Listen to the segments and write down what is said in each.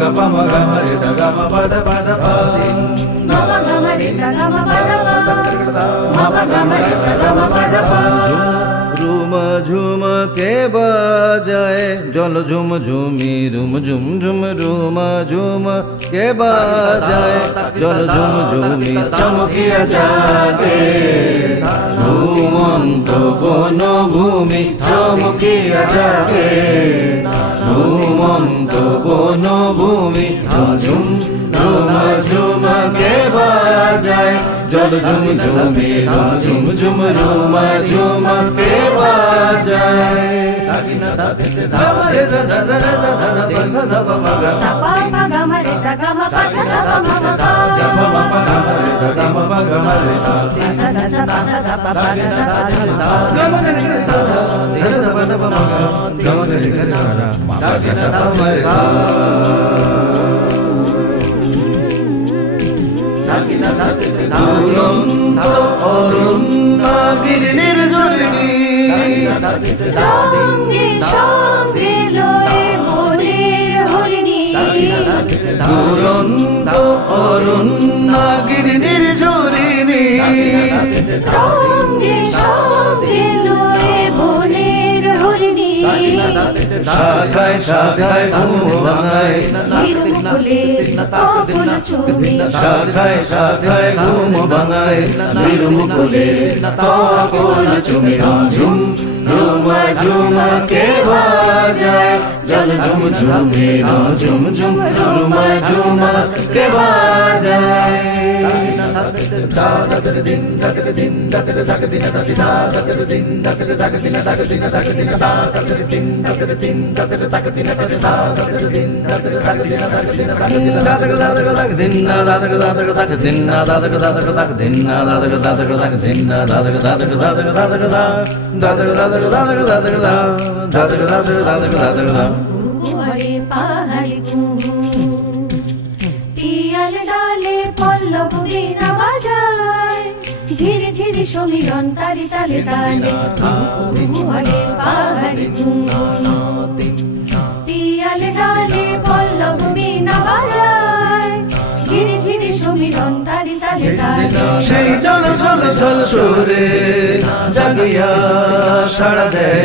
ga pa ma ga ma re sa ga ma pa da pa ma pa ga ma re sa ga ma pa da pa ma pa ga ma re sa ga ma pa da pa झुम झुम के बजाए जल झुम झुमी room झुम झुम room झुम के बजाए जल झुम झुमी चमकिया जागे घुमন্ত বনভূমি চমকিয়া जागे घुमন্ত বনভূমি ঝুম ঝুম ঝুম के बजाए जल झुम झुमी रुम झुम झुम रुम झुम के बजाए sa pa pa ga ma re sa ga ma pa sa ga pa ma ma pa sa pa pa pa ga ma re sa ga ma pa ga ma re sa sa ga sa pa sa ga pa pa ga sa pa ga ma ga re sa ga sa pa da pa ma ga ma ga re sa ga ga sa pa ma re sa দুরন্ত অরুণ গিরির জননী রঙে সঙ্গে লয়ে মনের হরিণী দুরন্ত অরুণ গিরির জননী রঙে সঙ্গে লয়ে মনের হরিণী শাখায় শাখায় ঘুম ভাঙায় নির্মুকুলে কপল চুমি শাখায় শাখায় ঘুম ভাঙায় নির্মুকুলে কপল চুমি ঝুম ঝুম ঝুম কে বাজায় জল ঝুম ঝুমি ঝুম ঝুম ঝুম ঝুম কে বাজায় কুয়ারে পাহাড়ি পিয়াল ডালে পল্লব বীণা বাজায় ঝিরি ঝিরি সমীরণ তারি তালে তালে কুয়ারে পাহাড়ি পিয়াল ডালে পল্লব বীণা বাজায় ঝিরি ঝিরি সমীরণ তারি তালে তালে সেই চল চল চল সুরে জাগিয়া সাড়া দেয়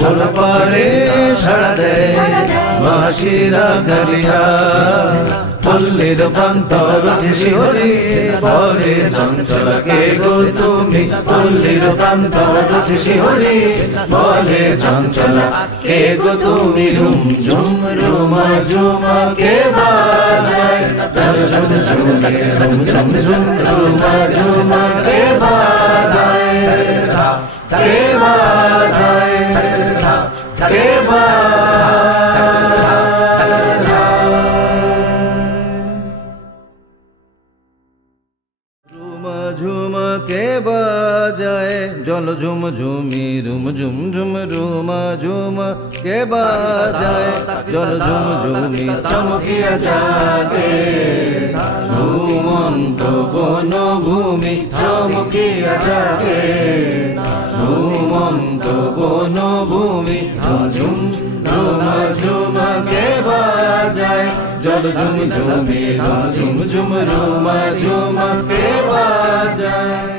বল পারে সাড়া দেয় বাঁশিরা গালিয়া পল্লীর প্রান্তর শিহরি বলে চঞ্চল কে গো তুমি পল্লীর প্রান্তর শিহরি বলে চঞ্চল কে গো তুমি ঝুম ঝুম রুম ঝুম কে বাজায় ঝুম ঝুম ঝুম ঝুম ঝুম রুম ঝুম কে বাজায় কে বাজায় কে झुम के बजाए जल झुम झुमी रुम झुम झुम रुम झुम के बजाए जल झुम झुमी चमकिया जागे घुमন্ত বনভূমি চমকিয়া जागे घुमন্ত বনভূমি ঝুম ঝুম ঝুম के बजाए जल झुम झुमी रुम झुम झुम रुम झुम के बजाए।